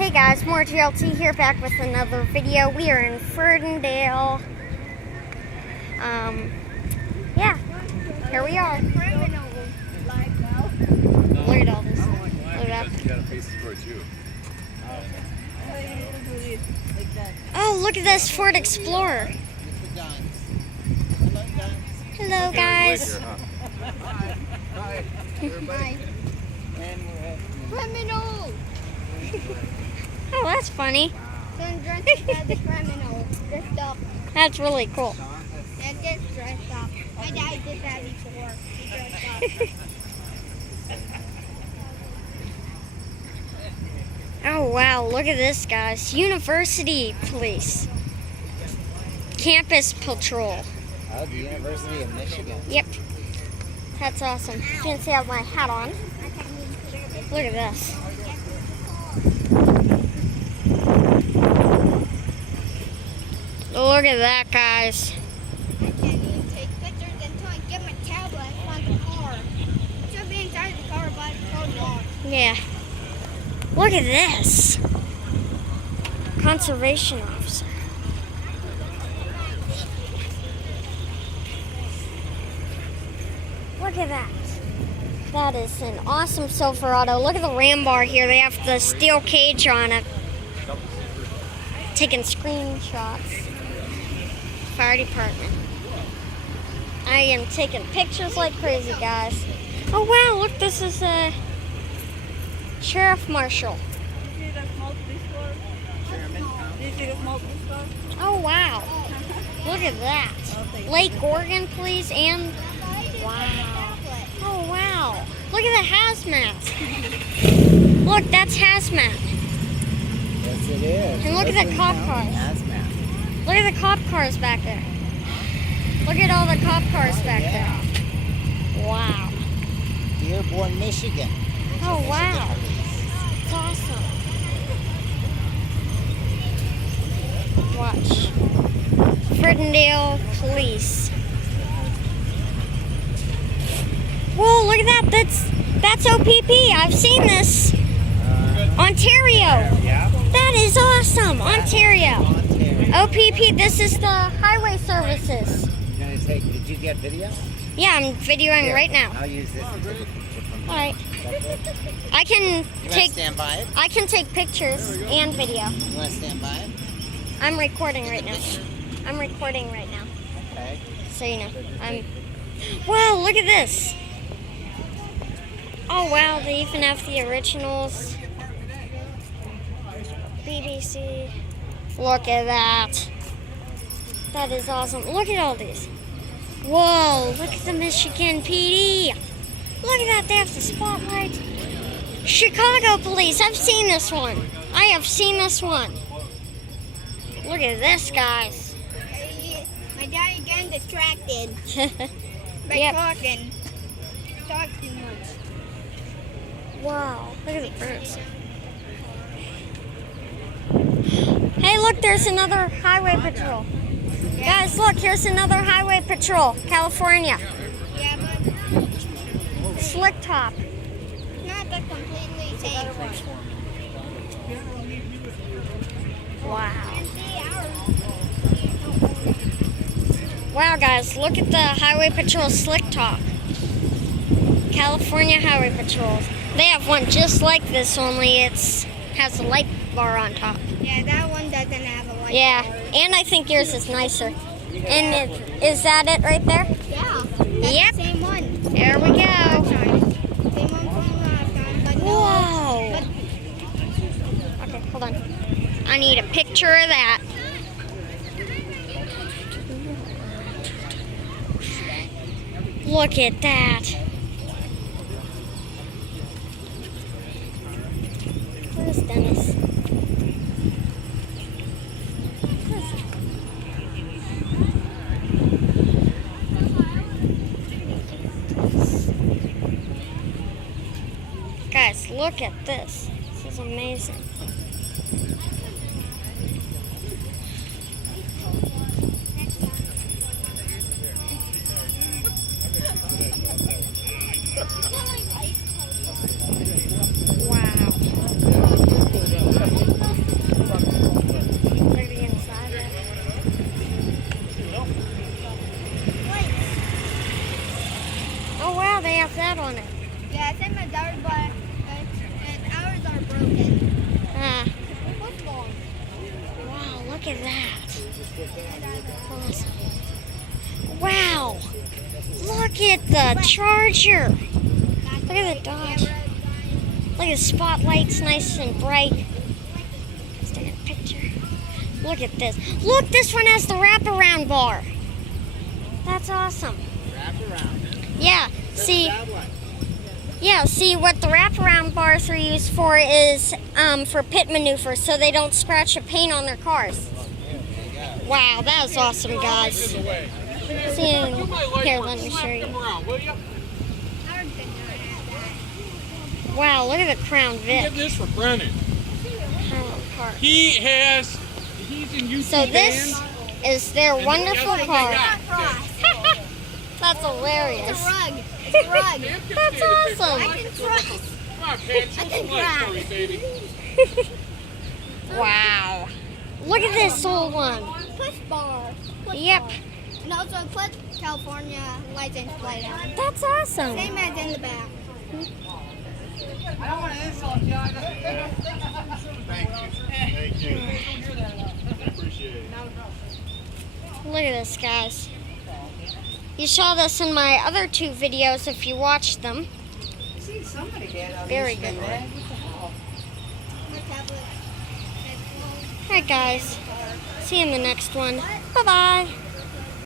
Hey guys, more TLT here, back with another video. We are in Ferndale. Yeah, here we are. Look at all this. Look at that. Oh, look at this Ford Explorer. Hello guys. Hi. Criminal! Oh, that's funny. Don't dress as a criminal. Dressed up. That's really cool. And just dressed up. My dad did that before. He dressed up. Oh wow, look at this, guys. University Police. Campus Patrol. Oh, the University of Michigan. Yep. That's awesome. You can see I have my hat on. Look at this. Look at that, guys. I can't even take pictures until I get my tablet on the car. It should be inside the car, but it's so dark. Yeah. Look at this. Conservation officer. Look at that. That is an awesome Silverado. Look at the ram bar here. They have the steel cage on it. Taking screenshots. Fire department. I am taking pictures like crazy, guys. Oh wow, look, this is a sheriff marshal. You see the smoke before? Do you see the smoke before? Oh wow. Look at that. Lake Gorgon, please, and wow. Oh wow. Look at the hazmat. Look, that's hazmat. Yes, it is. And look at the cop cars. Hazmat. Look at the cop cars back there. Look at all the cop cars back there. Wow. Dearborn, Michigan. Oh wow. It's awesome. Watch. Ferndale Police. Whoa, look at that. That's OPP. I've seen this. Ontario. Yeah. That is awesome. Ontario. Ontario. OPP, this is the highway services. You're gonna take. Did you get video? Yeah, I'm videoing Here, right now. I'll use this to take a picture from you. All right. Is that good? I can You want to take stand by it? I can take pictures and video. You want to stand by it? I'm recording right now. I'm recording right now. Okay. So you know, wow, look at this. Oh wow, they even have the originals. BBC. Look at that. That is awesome. Look at all these. Whoa, look at the Michigan PD. Look at that, they have the spotlight. Chicago Police, I've seen this one. I have seen this one. Look at this, guys. My dad is getting distracted by Yep. talking. Talk too much. Wow, look at the birds. Hey, look, there's another highway patrol. Guys, look, here's another highway patrol, California. Yeah, but Slick top. not the completely same. Wow. And see ours. Wow, guys, look at the highway patrol slick top. California Highway Patrols. They have one just like this, only has a light bar on top. Yeah, that one doesn't have a light. Yeah, bar. and I think yours is nicer. And is that it right there? Yeah. That's Yep. the same one. There we go. Same one from last time, but no. Whoa. But Okay, hold on. I need a picture of that. Look at that. Where's Dennis? Guys, look at this. This is amazing. Wow. at that. Awesome. Wow. Look at the Charger. Look at the Dodge. Look at the spotlights, nice and bright. Let's take a picture. Look at this. Look, this one has the wraparound bar. That's awesome. Wrap around. Yeah, see, That one. yeah, see what the wraparound bars are used for is for pit maneuvers, so they don't scratch the paint on their cars. Wow, that was awesome, guys. See, here, let me show you. Wow, look at the Crown Vic. Give this for Brennan. Highland Park. He's in UT So this is their wonderful car. That's It's a hilarious. rug. It's a rug. That's awesome. I can trust. Come on, Pat, show some light for me, baby. Wow. Look at this old one. Push bar. Push Yep. bar. And also put California license plate on it. That's awesome. Same as in the back. Thank you. Appreciate it. Look at this, guys. You saw this in my other 2 videos if you watched them. Very good one. My tablet. Alright, guys. See you in the next one. Bye-bye.